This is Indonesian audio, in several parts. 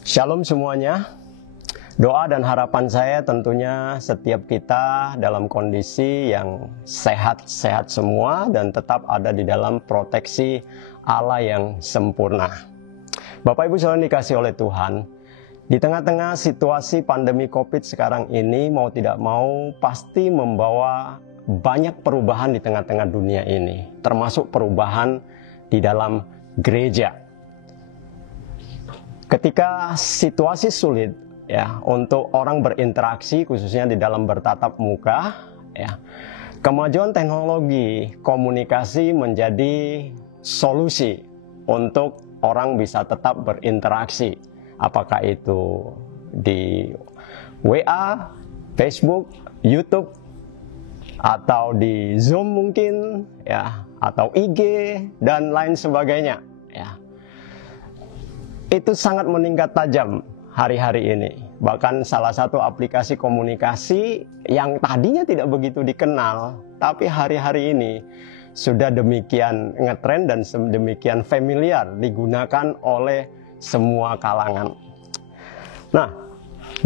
Shalom semuanya. Doa dan harapan saya tentunya setiap kita dalam kondisi yang sehat-sehat semua dan tetap ada di dalam proteksi Allah yang sempurna. Bapak Ibu saudara dikasih oleh Tuhan, di tengah-tengah situasi pandemi COVID sekarang ini mau tidak mau pasti membawa banyak perubahan di tengah-tengah dunia ini, termasuk perubahan di dalam gereja. Ketika situasi sulit ya untuk orang berinteraksi khususnya di dalam bertatap muka ya, kemajuan teknologi komunikasi menjadi solusi untuk orang bisa tetap berinteraksi, apakah itu di WA, Facebook, YouTube, atau di Zoom mungkin ya, atau IG dan lain sebagainya ya. Itu sangat meningkat tajam hari-hari ini. Bahkan salah satu aplikasi komunikasi yang tadinya tidak begitu dikenal, tapi hari-hari ini sudah demikian ngetren dan demikian familiar digunakan oleh semua kalangan. Nah,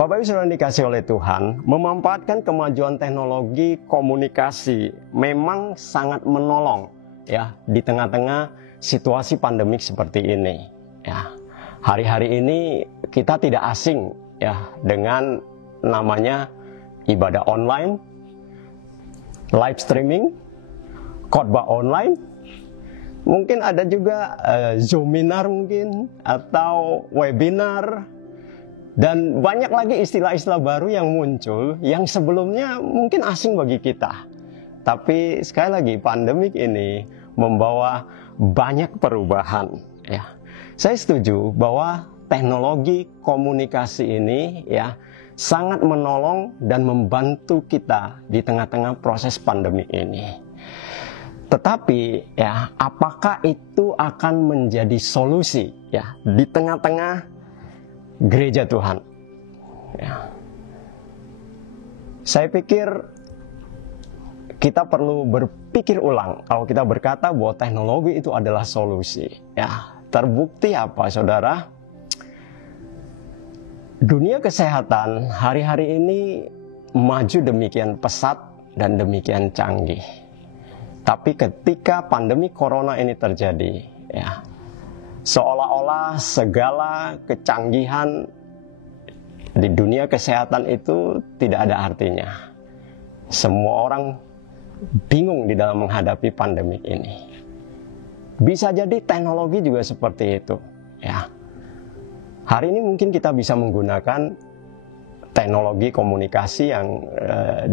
Bapak Ibu saudara dikasih oleh Tuhan, memanfaatkan kemajuan teknologi komunikasi memang sangat menolong ya di tengah-tengah situasi pandemik seperti ini ya. Hari-hari ini kita tidak asing ya dengan namanya ibadah online, live streaming, khotbah online, mungkin ada juga Zoominar mungkin atau webinar, dan banyak lagi istilah-istilah baru yang muncul yang sebelumnya mungkin asing bagi kita. Tapi sekali lagi pandemik ini membawa banyak perubahan ya. Saya setuju bahwa teknologi komunikasi ini ya sangat menolong dan membantu kita di tengah-tengah proses pandemi ini. Tetapi ya, apakah itu akan menjadi solusi ya di tengah-tengah gereja Tuhan? Ya. Saya pikir kita perlu berpikir ulang kalau kita berkata bahwa teknologi itu adalah solusi ya. Terbukti apa saudara? Dunia kesehatan hari-hari ini maju demikian pesat dan demikian canggih. Tapi ketika pandemi corona ini terjadi, ya, seolah-olah segala kecanggihan di dunia kesehatan itu tidak ada artinya. Semua orang bingung di dalam menghadapi pandemi ini. Bisa jadi teknologi juga seperti itu ya. Hari ini mungkin kita bisa menggunakan teknologi komunikasi yang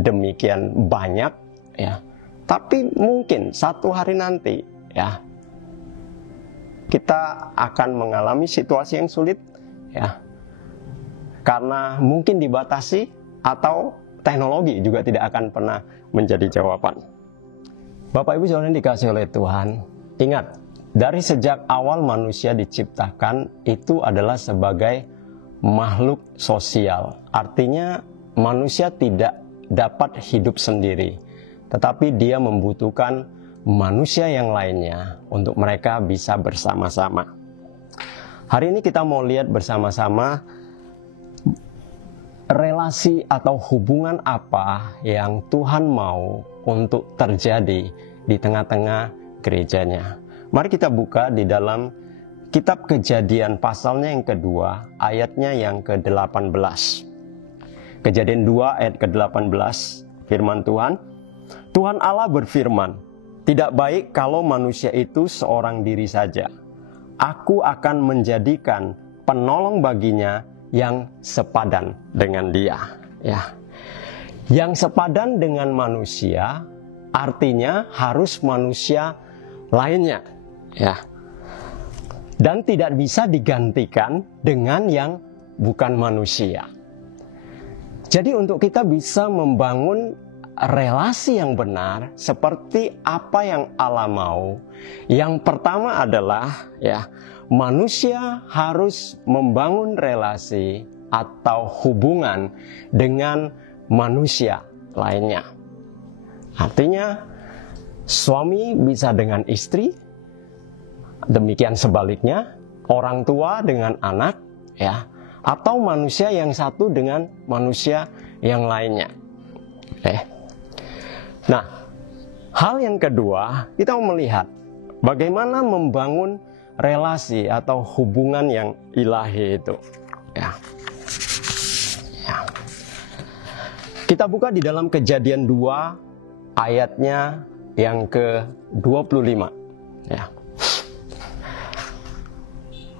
demikian banyak ya. Tapi mungkin satu hari nanti ya kita akan mengalami situasi yang sulit ya. Karena mungkin dibatasi atau teknologi juga tidak akan pernah menjadi jawaban. Bapak Ibu saudara dikasih oleh Tuhan, ingat, dari sejak awal manusia diciptakan itu adalah sebagai makhluk sosial. Artinya manusia tidak dapat hidup sendiri, tetapi dia membutuhkan manusia yang lainnya untuk mereka bisa bersama-sama. Hari ini kita mau lihat bersama-sama relasi atau hubungan apa yang Tuhan mau untuk terjadi di tengah-tengah gerejanya. Mari kita buka di dalam kitab Kejadian pasalnya yang kedua, ayatnya yang ke-18. Kejadian 2 ayat ke-18, firman Tuhan. Tuhan Allah berfirman, tidak baik kalau manusia itu seorang diri saja. Aku akan menjadikan penolong baginya yang sepadan dengan dia. Ya. Yang sepadan dengan manusia artinya harus manusia lainnya. Ya. Dan tidak bisa digantikan dengan yang bukan manusia. Jadi untuk kita bisa membangun relasi yang benar seperti apa yang Allah mau, yang pertama adalah ya, manusia harus membangun relasi atau hubungan dengan manusia lainnya. Artinya suami bisa dengan istri, demikian sebaliknya, orang tua dengan anak, ya, atau manusia yang satu dengan manusia yang lainnya. Nah, hal yang kedua, kita mau melihat bagaimana membangun relasi atau hubungan yang ilahi itu. Kita buka di dalam Kejadian 2 ayatnya yang ke-25.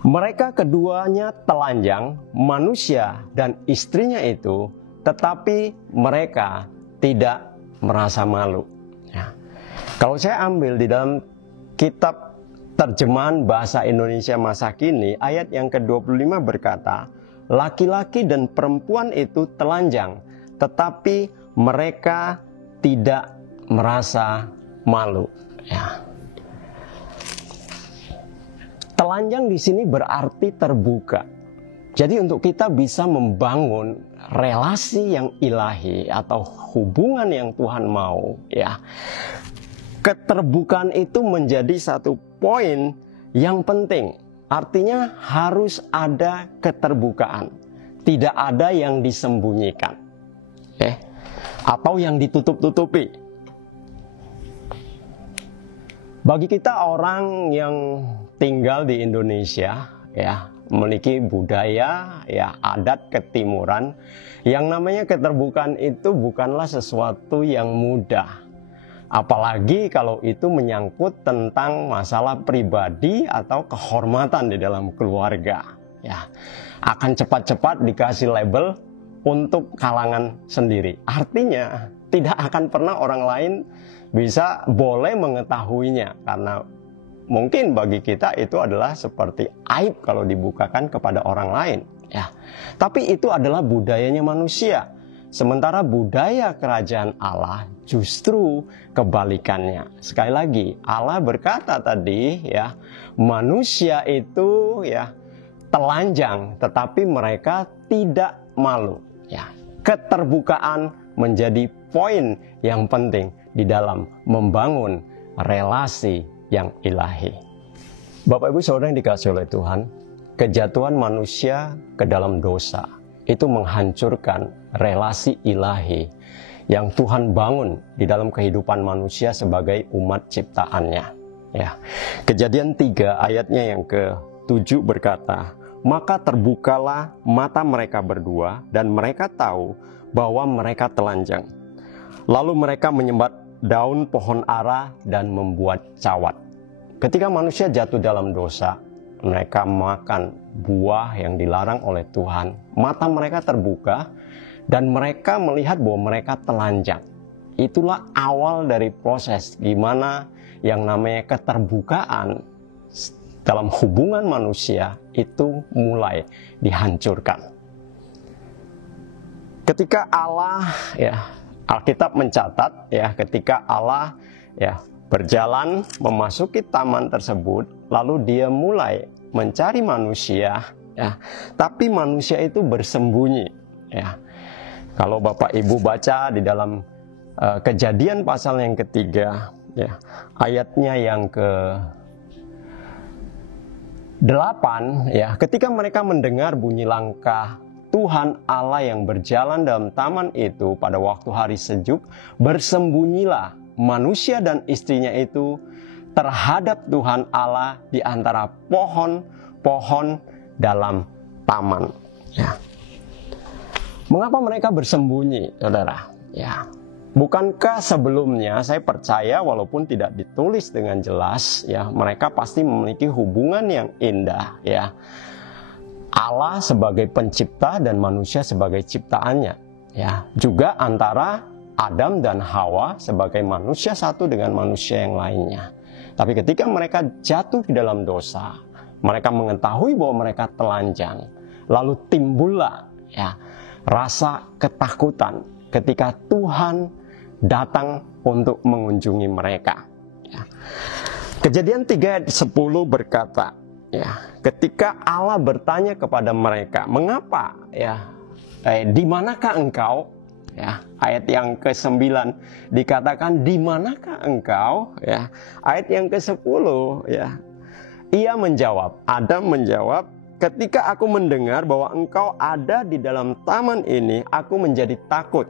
Mereka keduanya telanjang, manusia dan istrinya itu, tetapi mereka tidak merasa malu. Kalau saya ambil di dalam kitab terjemahan bahasa Indonesia masa kini, ayat yang ke-25 berkata, laki-laki dan perempuan itu telanjang, tetapi mereka tidak merasa malu. Telanjang di sini berarti terbuka. Jadi untuk kita bisa membangun relasi yang ilahi atau hubungan yang Tuhan mau, keterbukaan itu menjadi satu poin yang penting. Artinya harus ada keterbukaan, tidak ada yang disembunyikan, atau yang ditutup-tutupi. Bagi kita orang yang tinggal di Indonesia, memiliki budaya, adat ketimuran, yang namanya keterbukaan itu bukanlah sesuatu yang mudah. Apalagi kalau itu menyangkut tentang masalah pribadi atau kehormatan di dalam keluarga. Akan cepat-cepat dikasih label untuk kalangan sendiri. Artinya tidak akan pernah orang lain boleh mengetahuinya, karena mungkin bagi kita itu adalah seperti aib kalau dibukakan kepada orang lain. Tapi itu adalah budayanya manusia. Sementara budaya kerajaan Allah justru kebalikannya. Sekali lagi, Allah berkata tadi, manusia itu telanjang, tetapi mereka tidak malu. Keterbukaan menjadi poin yang penting di dalam membangun relasi yang ilahi. Bapak Ibu Saudara yang dikasihi oleh Tuhan, kejatuhan manusia ke dalam dosa itu menghancurkan relasi ilahi yang Tuhan bangun di dalam kehidupan manusia sebagai umat ciptaannya. Kejadian 3 ayatnya yang ke-7 berkata, maka terbukalah mata mereka berdua dan mereka tahu bahwa mereka telanjang. Lalu mereka menyembat daun pohon ara dan membuat cawat. Ketika manusia jatuh dalam dosa, mereka makan buah yang dilarang oleh Tuhan. Mata mereka terbuka dan mereka melihat bahwa mereka telanjang. Itulah awal dari proses gimana yang namanya keterbukaan dalam hubungan manusia itu mulai dihancurkan. Ketika Allah, Alkitab mencatat, ketika Allah berjalan memasuki taman tersebut, lalu dia mulai mencari manusia, tapi manusia itu bersembunyi. Kalau Bapak Ibu baca di dalam Kejadian pasal yang ketiga, ayatnya yang ke-8, ketika mereka mendengar bunyi langkah Tuhan Allah yang berjalan dalam taman itu pada waktu hari sejuk, bersembunyilah manusia dan istrinya itu terhadap Tuhan Allah di antara pohon-pohon dalam taman. Mengapa mereka bersembunyi, saudara? Bukankah sebelumnya saya percaya walaupun tidak ditulis dengan jelas, mereka pasti memiliki hubungan yang indah, Allah sebagai pencipta dan manusia sebagai ciptaannya, juga antara Adam dan Hawa sebagai manusia satu dengan manusia yang lainnya. Tapi ketika mereka jatuh di dalam dosa, mereka mengetahui bahwa mereka telanjang, lalu timbullah rasa ketakutan ketika Tuhan datang untuk mengunjungi mereka. Kejadian 3 ayat 10 berkata, ketika Allah bertanya kepada mereka, mengapa? Di manakah engkau? Ayat yang ke-9 dikatakan, di manakah engkau? Ayat yang ke-10, ia menjawab, Adam menjawab, ketika aku mendengar bahwa engkau ada di dalam taman ini, aku menjadi takut.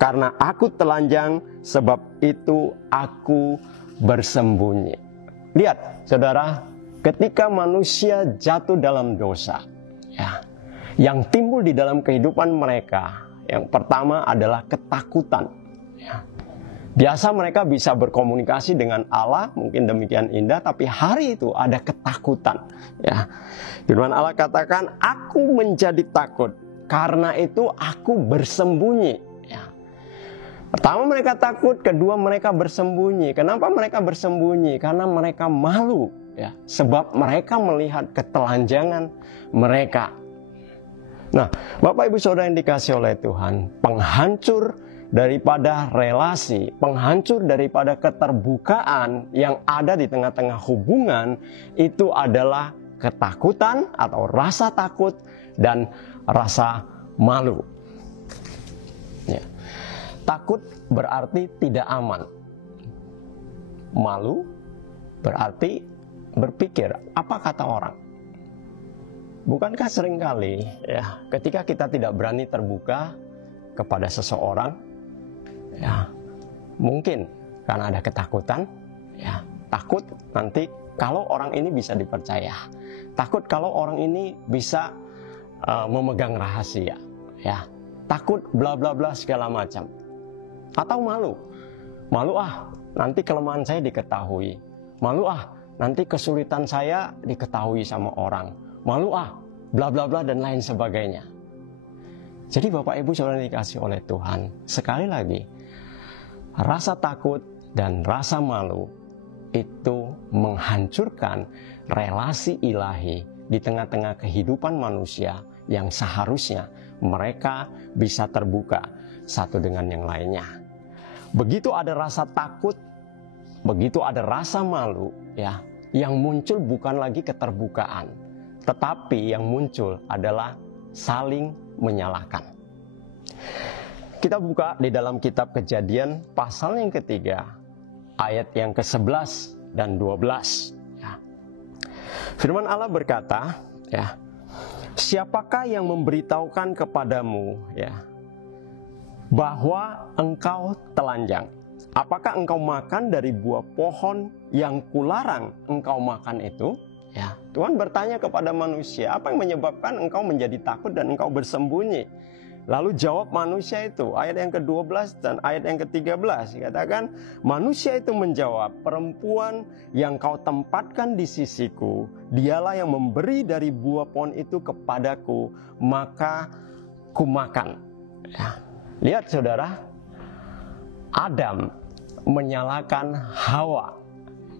Karena aku telanjang, sebab itu aku bersembunyi. Lihat, saudara, ketika manusia jatuh dalam dosa, ya, yang timbul di dalam kehidupan mereka, yang pertama adalah ketakutan. Ya. Biasa mereka bisa berkomunikasi dengan Allah, mungkin demikian indah, tapi hari itu ada ketakutan. Ya. Firman Allah katakan, aku menjadi takut, karena itu aku bersembunyi. Pertama mereka takut, kedua mereka bersembunyi. Kenapa mereka bersembunyi? Karena mereka malu, ya, sebab mereka melihat ketelanjangan mereka. Nah, Bapak Ibu Saudara yang dikasihi oleh Tuhan, penghancur daripada relasi, penghancur daripada keterbukaan yang ada di tengah-tengah hubungan itu adalah ketakutan atau rasa takut dan rasa malu. Ya. Takut berarti tidak aman. Malu berarti berpikir, apa kata orang? Bukankah seringkali ya, ketika kita tidak berani terbuka kepada seseorang, ya, mungkin karena ada ketakutan, ya, takut nanti kalau orang ini bisa dipercaya, takut kalau orang ini bisa memegang rahasia, ya, takut bla bla bla segala macam. Atau malu nanti kelemahan saya diketahui, nanti kesulitan saya diketahui sama orang, bla bla bla dan lain sebagainya. Jadi Bapak Ibu Saudara dikasih oleh Tuhan, sekali lagi, rasa takut dan rasa malu itu menghancurkan relasi ilahi di tengah-tengah kehidupan manusia yang seharusnya mereka bisa terbuka satu dengan yang lainnya. Begitu ada rasa takut, begitu ada rasa malu, ya, yang muncul bukan lagi keterbukaan, tetapi yang muncul adalah saling menyalahkan. Kita buka di dalam kitab Kejadian pasal yang ketiga, ayat yang ke-11 dan 12. Ya. Firman Allah berkata, ya, siapakah yang memberitahukan kepadamu, ya, bahwa engkau telanjang? Apakah engkau makan dari buah pohon yang kularang engkau makan itu? Ya, Tuhan bertanya kepada manusia, apa yang menyebabkan engkau menjadi takut dan engkau bersembunyi? Lalu jawab manusia itu, ayat yang ke-12 dan ayat yang ke-13, dikatakan, manusia itu menjawab, perempuan yang kau tempatkan di sisiku, dialah yang memberi dari buah pohon itu kepadaku, maka kumakan. Ya. Lihat saudara, Adam menyalahkan Hawa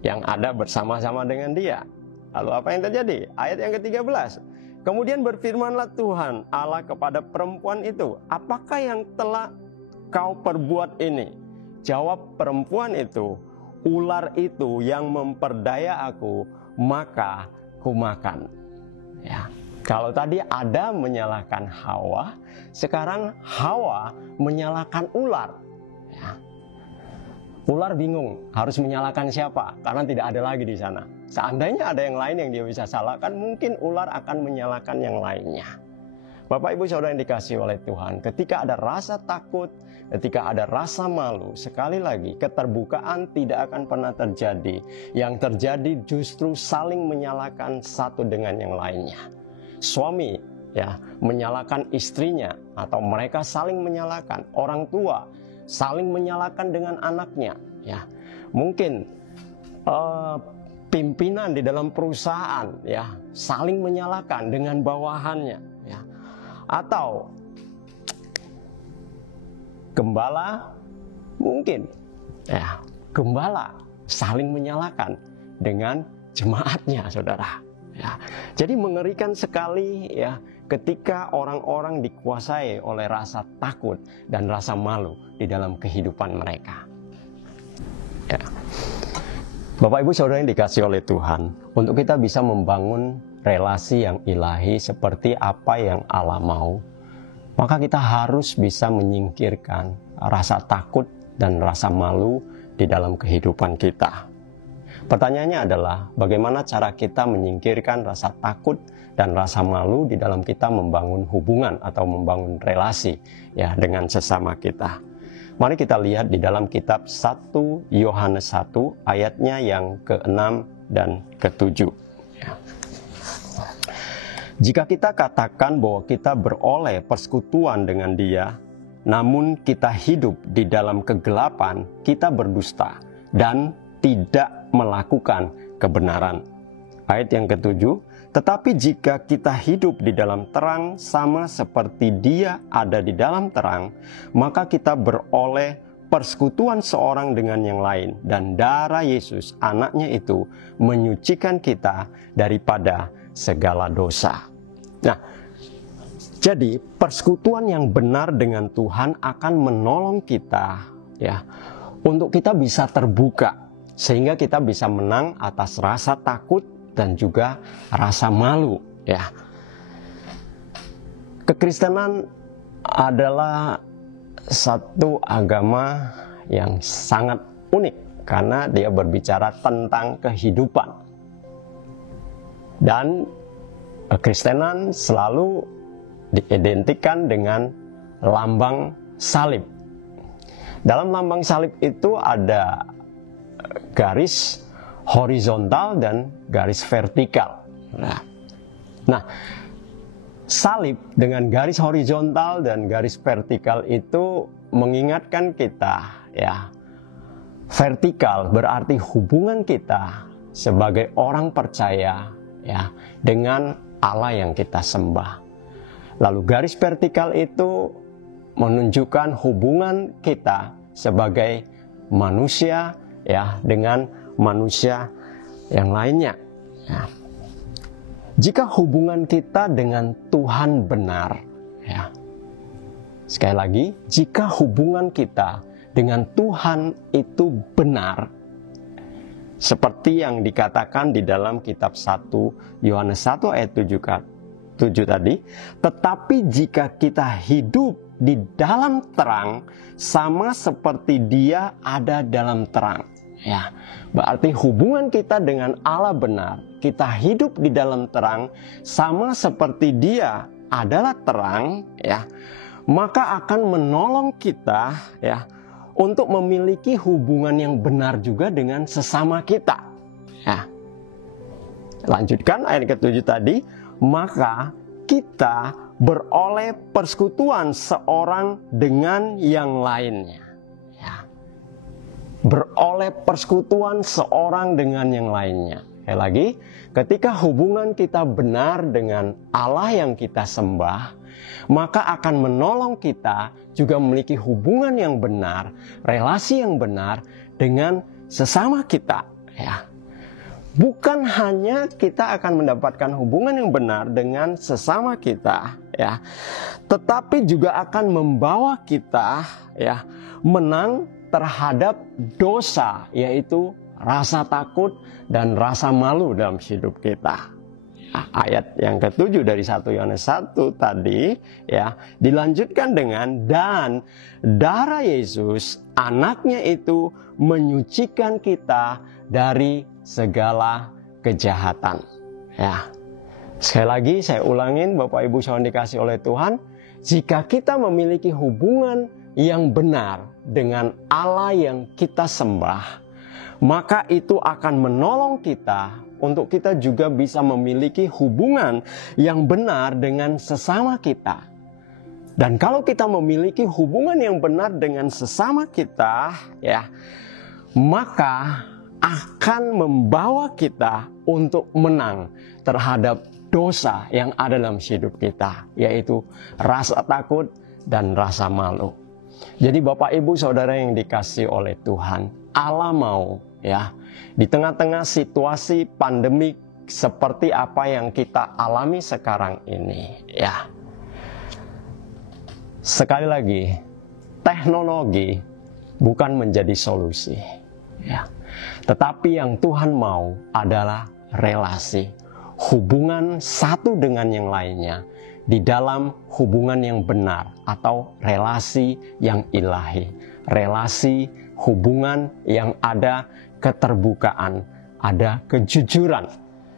yang ada bersama-sama dengan dia. Lalu apa yang terjadi? Ayat yang ke-13. Kemudian berfirmanlah Tuhan Allah kepada perempuan itu, apakah yang telah kau perbuat ini? Jawab perempuan itu, ular itu yang memperdaya aku, maka kumakan. Ya. Kalau tadi Adam menyalahkan Hawa, sekarang Hawa menyalahkan ular. Ya. Ular bingung harus menyalahkan siapa, karena tidak ada lagi di sana. Seandainya ada yang lain yang dia bisa salahkan, mungkin ular akan menyalahkan yang lainnya. Bapak Ibu Saudara yang dikasihi oleh Tuhan, ketika ada rasa takut, ketika ada rasa malu, sekali lagi keterbukaan tidak akan pernah terjadi. Yang terjadi justru saling menyalahkan satu dengan yang lainnya. Suami, ya, menyalahkan istrinya, atau mereka saling menyalahkan. Orang tua saling menyalahkan dengan anaknya, ya. Mungkin pimpinan di dalam perusahaan, ya, saling menyalahkan dengan bawahannya, ya. Atau gembala, mungkin, ya, gembala saling menyalahkan dengan jemaatnya, saudara. Ya, jadi mengerikan sekali, ya, ketika orang-orang dikuasai oleh rasa takut dan rasa malu di dalam kehidupan mereka. Ya. Bapak Ibu Saudara yang dikasihi oleh Tuhan, untuk kita bisa membangun relasi yang ilahi seperti apa yang Allah mau, maka kita harus bisa menyingkirkan rasa takut dan rasa malu di dalam kehidupan kita. Pertanyaannya adalah bagaimana cara kita menyingkirkan rasa takut dan rasa malu di dalam kita membangun hubungan atau membangun relasi ya dengan sesama kita. Mari kita lihat di dalam kitab 1 Yohanes 1 ayatnya yang ke-6 dan ke-7. Ya. Jika kita katakan bahwa kita beroleh persekutuan dengan Dia, namun kita hidup di dalam kegelapan, kita berdusta dan tidak melakukan kebenaran. Ayat yang ke-7, tetapi jika kita hidup di dalam terang sama seperti Dia ada di dalam terang, maka kita beroleh persekutuan seorang dengan yang lain, dan darah Yesus anaknya itu menyucikan kita daripada segala dosa. Nah, jadi persekutuan yang benar dengan Tuhan akan menolong kita ya untuk kita bisa terbuka sehingga kita bisa menang atas rasa takut dan juga rasa malu ya. Kekristenan adalah satu agama yang sangat unik karena dia berbicara tentang kehidupan. Dan kekristenan selalu diidentikan dengan lambang salib. Dalam lambang salib itu ada garis horizontal dan garis vertikal. Nah, salib dengan garis horizontal dan garis vertikal itu mengingatkan kita ya. Vertikal berarti hubungan kita sebagai orang percaya ya dengan Allah yang kita sembah. Lalu garis vertikal itu menunjukkan hubungan kita sebagai manusia ya dengan manusia yang lainnya. Ya. Jika hubungan kita dengan Tuhan benar, ya. Sekali lagi, jika hubungan kita dengan Tuhan itu benar, seperti yang dikatakan di dalam kitab 1 Yohanes 1 ayat 7 tadi, tetapi jika kita hidup di dalam terang sama seperti Dia ada dalam terang. Ya, berarti hubungan kita dengan Allah benar. Kita hidup di dalam terang sama seperti Dia adalah terang, ya. Maka akan menolong kita ya untuk memiliki hubungan yang benar juga dengan sesama kita. Ya. Lanjutkan ayat ke-7 tadi, maka kita beroleh persekutuan seorang dengan yang lainnya. Ya. Beroleh persekutuan seorang dengan yang lainnya. Sekali lagi, ketika hubungan kita benar dengan Allah yang kita sembah, maka akan menolong kita juga memiliki hubungan yang benar, relasi yang benar dengan sesama kita. Ya. Bukan hanya kita akan mendapatkan hubungan yang benar dengan sesama kita, ya, tetapi juga akan membawa kita ya menang terhadap dosa, yaitu rasa takut dan rasa malu dalam hidup kita. Ayat yang ke-7 dari 1 Yohanes 1 tadi ya dilanjutkan dengan dan darah Yesus anaknya itu menyucikan kita dari segala kejahatan. Ya. Sekali lagi saya ulangin Bapak Ibu saudara dikasih oleh Tuhan, jika kita memiliki hubungan yang benar dengan Allah yang kita sembah, maka itu akan menolong kita untuk kita juga bisa memiliki hubungan yang benar dengan sesama kita. Dan kalau kita memiliki hubungan yang benar dengan sesama kita, ya, maka akan membawa kita untuk menang terhadap dosa yang ada dalam hidup kita, yaitu rasa takut dan rasa malu. Jadi Bapak Ibu Saudara yang dikasih oleh Tuhan, Allah mau ya di tengah-tengah situasi pandemik seperti apa yang kita alami sekarang ini, ya. Sekali lagi, teknologi bukan menjadi solusi, ya. Tetapi yang Tuhan mau adalah relasi, hubungan satu dengan yang lainnya di dalam hubungan yang benar atau relasi yang ilahi, relasi hubungan yang ada keterbukaan ada kejujuran.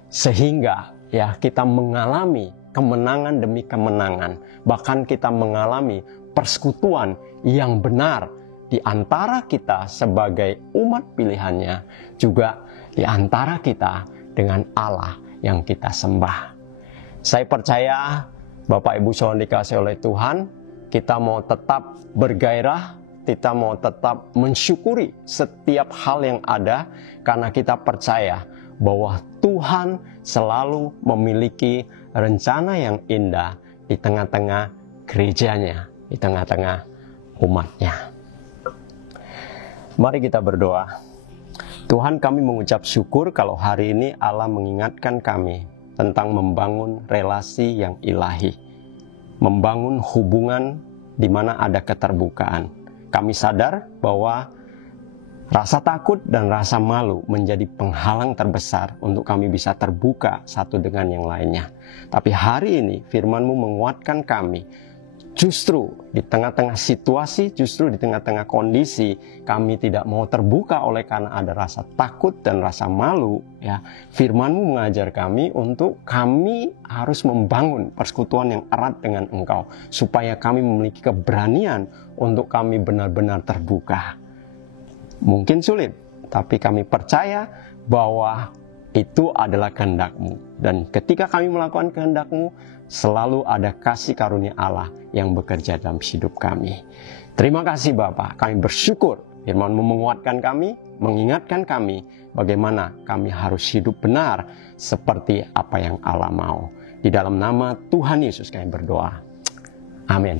Sehingga ya kita mengalami kemenangan demi kemenangan. Bahkan kita mengalami persekutuan yang benar di antara kita sebagai umat pilihannya, juga di antara kita dengan Allah yang kita sembah. Saya percaya Bapak Ibu Saudara dikasihi oleh Tuhan, kita mau tetap bergairah, kita mau tetap mensyukuri setiap hal yang ada, karena kita percaya bahwa Tuhan selalu memiliki rencana yang indah di tengah-tengah gerejanya, di tengah-tengah umatnya. Mari kita berdoa. Tuhan, kami mengucap syukur kalau hari ini Allah mengingatkan kami tentang membangun relasi yang ilahi, membangun hubungan di mana ada keterbukaan. Kami sadar bahwa rasa takut dan rasa malu menjadi penghalang terbesar untuk kami bisa terbuka satu dengan yang lainnya. Tapi hari ini firman-Mu menguatkan kami. Justru di tengah-tengah situasi, justru di tengah-tengah kondisi, kami tidak mau terbuka oleh karena ada rasa takut dan rasa malu. Ya, firman-Mu mengajar kami untuk kami harus membangun persekutuan yang erat dengan Engkau, supaya kami memiliki keberanian untuk kami benar-benar terbuka. Mungkin sulit, tapi kami percaya bahwa itu adalah kehendak-Mu. Dan ketika kami melakukan kehendak-Mu, selalu ada kasih karunia Allah yang bekerja dalam hidup kami. Terima kasih Bapa, kami bersyukur firman-Mu menguatkan kami, mengingatkan kami bagaimana kami harus hidup benar seperti apa yang Allah mau. Di dalam nama Tuhan Yesus kami berdoa. Amin.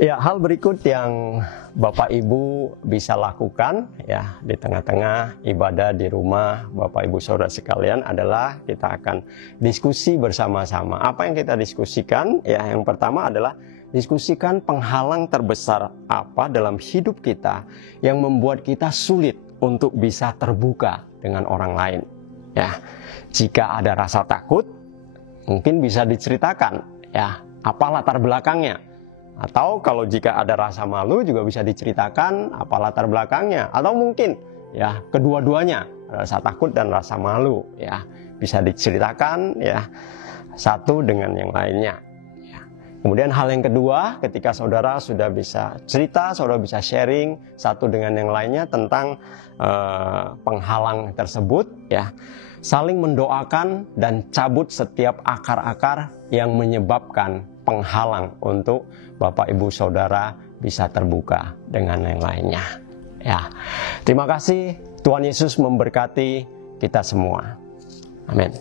Ya, hal berikut yang Bapak Ibu bisa lakukan ya di tengah-tengah ibadah di rumah Bapak Ibu Saudara sekalian adalah kita akan diskusi bersama-sama. Apa yang kita diskusikan? Ya, yang pertama adalah diskusikan penghalang terbesar apa dalam hidup kita yang membuat kita sulit untuk bisa terbuka dengan orang lain. Ya, jika ada rasa takut, mungkin bisa diceritakan ya apa latar belakangnya. Atau kalau jika ada rasa malu juga bisa diceritakan apa latar belakangnya. Atau mungkin ya kedua-duanya, rasa takut dan rasa malu ya bisa diceritakan ya satu dengan yang lainnya. Ya. Kemudian hal yang kedua, ketika saudara sudah bisa cerita, saudara bisa sharing satu dengan yang lainnya tentang penghalang tersebut ya. Saling mendoakan dan cabut setiap akar-akar yang menyebabkan penghalang untuk Bapak Ibu Saudara bisa terbuka dengan yang lainnya. Ya. Terima kasih, Tuhan Yesus memberkati kita semua. Amin.